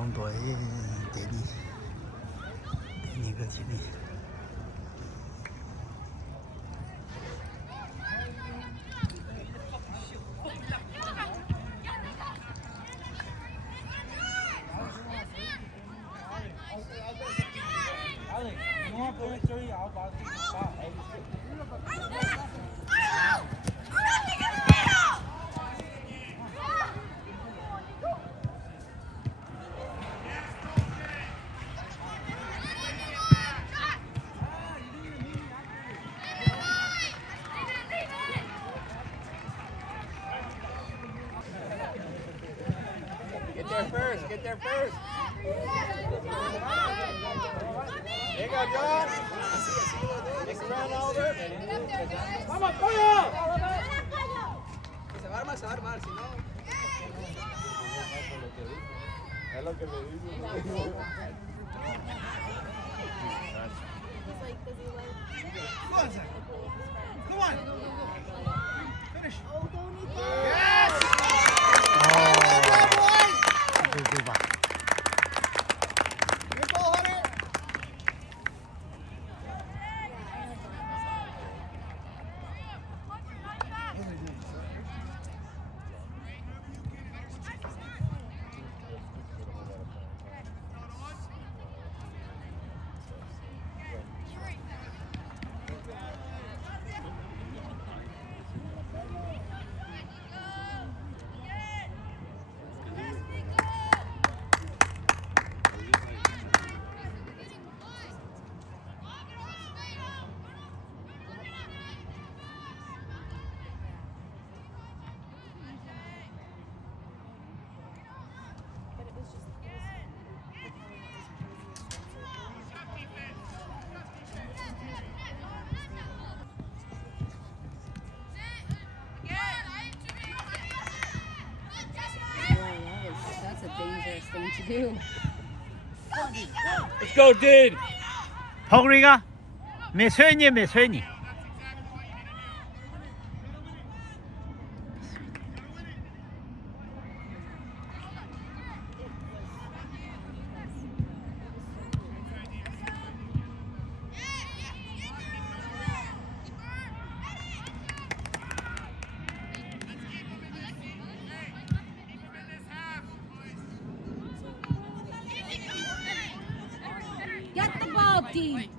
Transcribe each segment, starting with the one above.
강원도의 데니가 지네. Get there first. There you go, John. Next round, Oliver. ¡Vamos, pollo! Se va a armar, si no. Es lo que le digo. Come on. Finish. Yes! That's a dangerous thing to do. Let's go, Dean. 버그리가 소연이. Get the ball, Dean.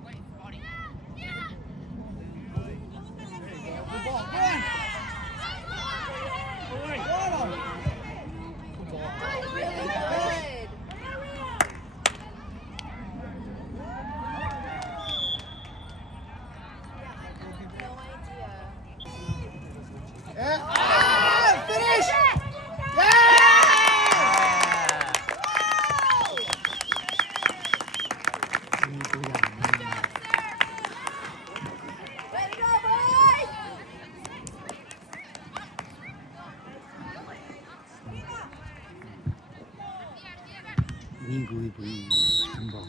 Finish! 민구의 부인 금방.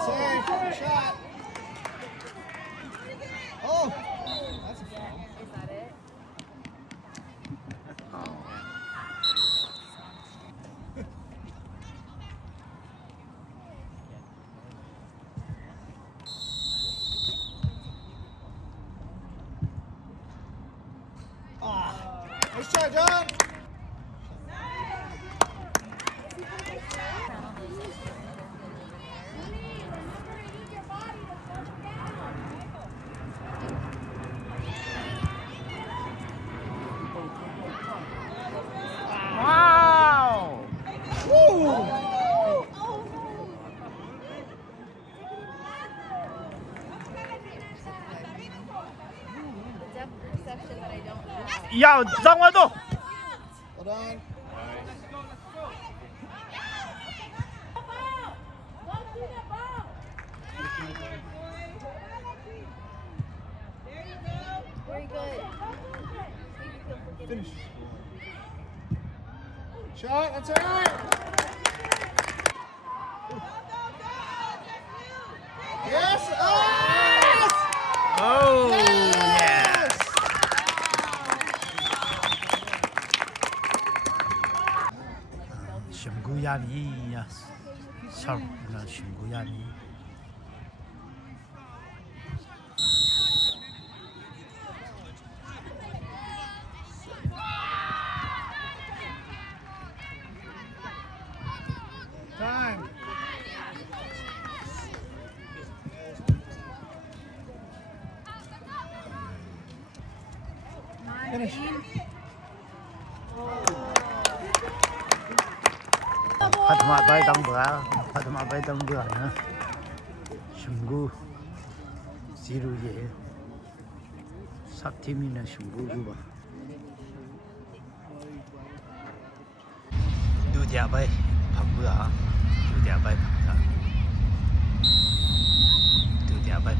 Safe shot. Oh, that's a foul. Is that it? Nice shot, John. 와우. The depth perception that I don't have. 야, 쌍화도. Hold on. Finish. Shot. That's all right. Yes. Oh, Oh, yes. 심구야미, 설나 심구야미. Time. Finish. 파트마 바이 당부야, 파트마 바이 당부야. 심구 지루예. 삽팀이나 심구 주바. 두디야 바이 방부야. 두디야 바이 방부야. 두디야 바이.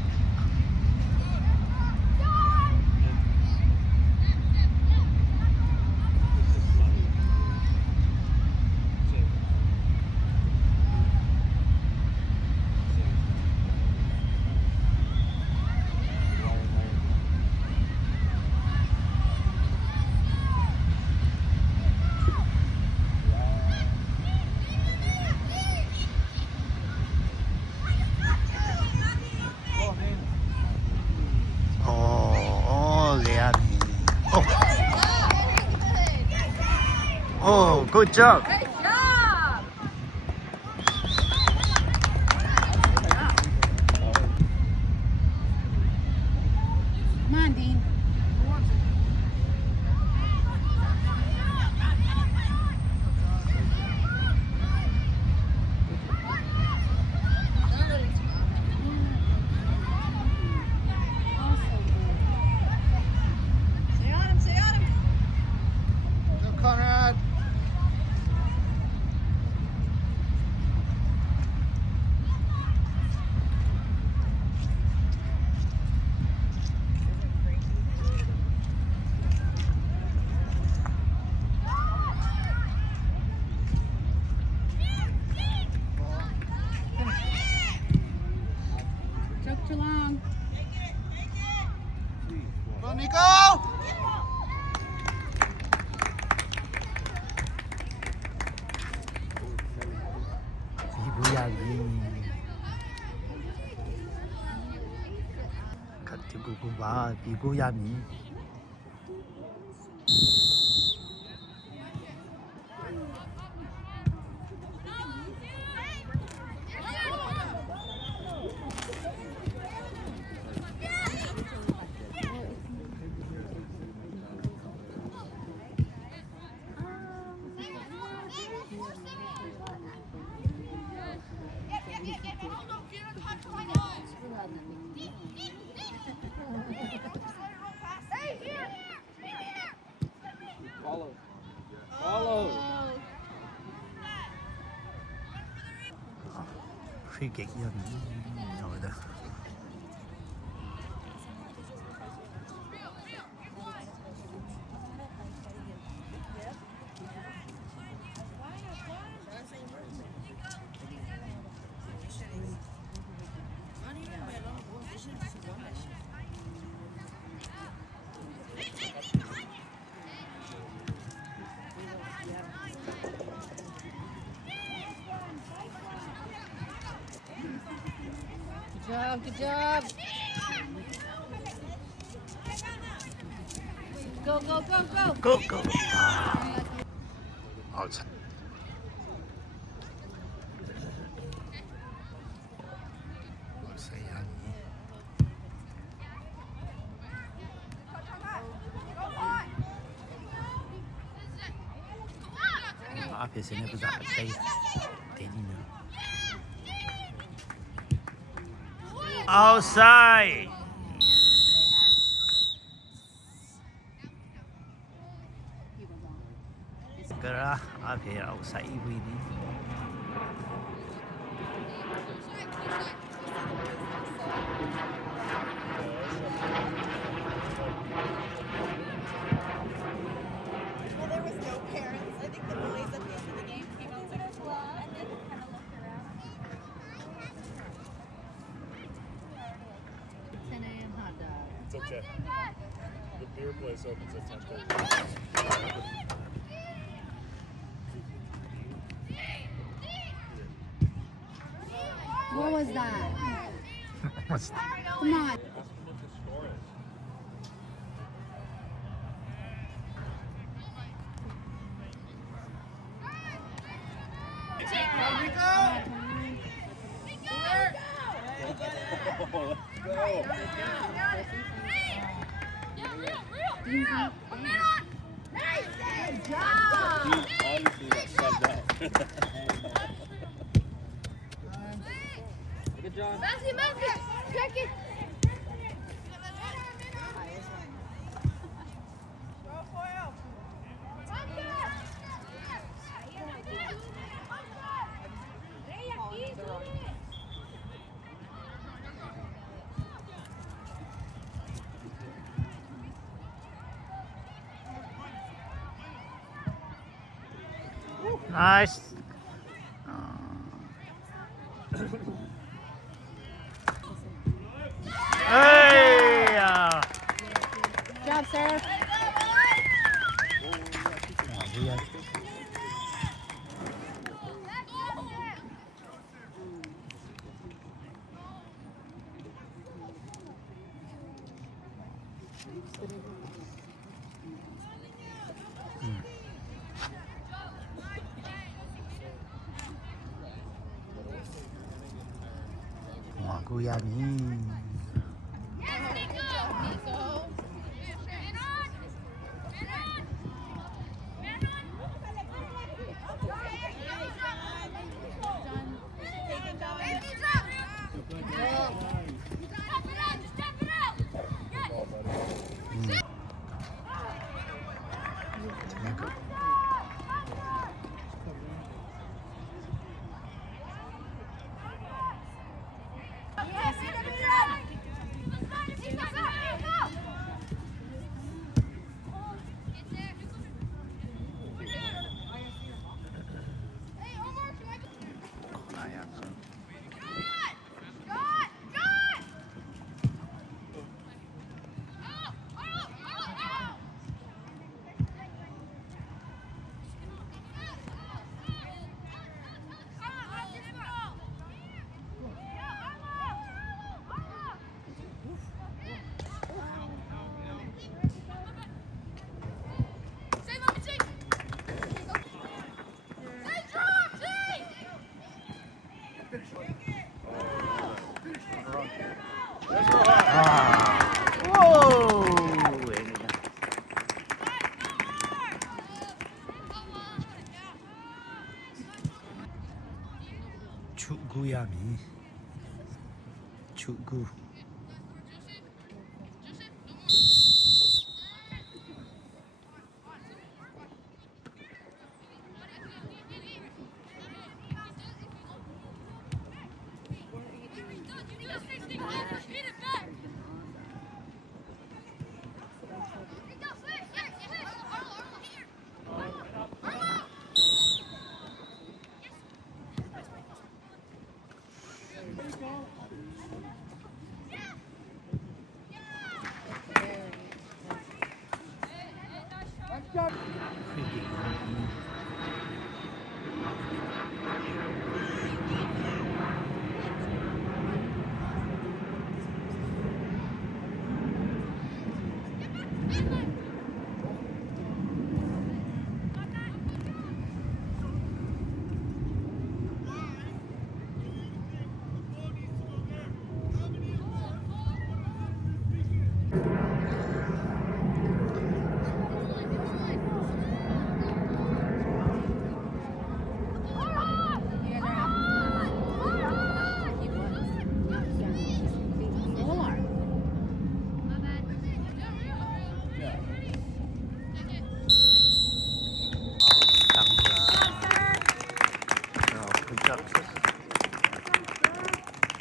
레아미. 오, good job. Great job. Come on, Dean. Stay on him, stay on him. Go, Conrad. Took too long. Go, Nico. 이구야미. 가티구구바 비구야미. Follow. Follow. 프리킥 연 나오다. Good job, good job. Go, go, go, go. 고고. 아, 참. 세양이. 앞에서 내보자. 대리는. Outside. Kera 앞에 outside 이브이디. It's okay. The beer place opens at 10:30. What was that? What's that? Come on. Obviously got subbed out. Good job. Check it. Nice. Hey! Good job, Sarah. 와, 고양이. 축구야미. 축구.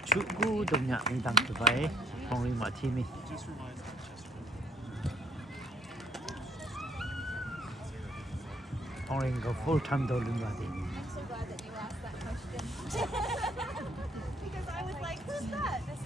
축구 동작 인당 두바이 홍리 마티미. 홍리가 full-time 돌린 마티. I'm so glad that you asked that question. Because I was like, who's that?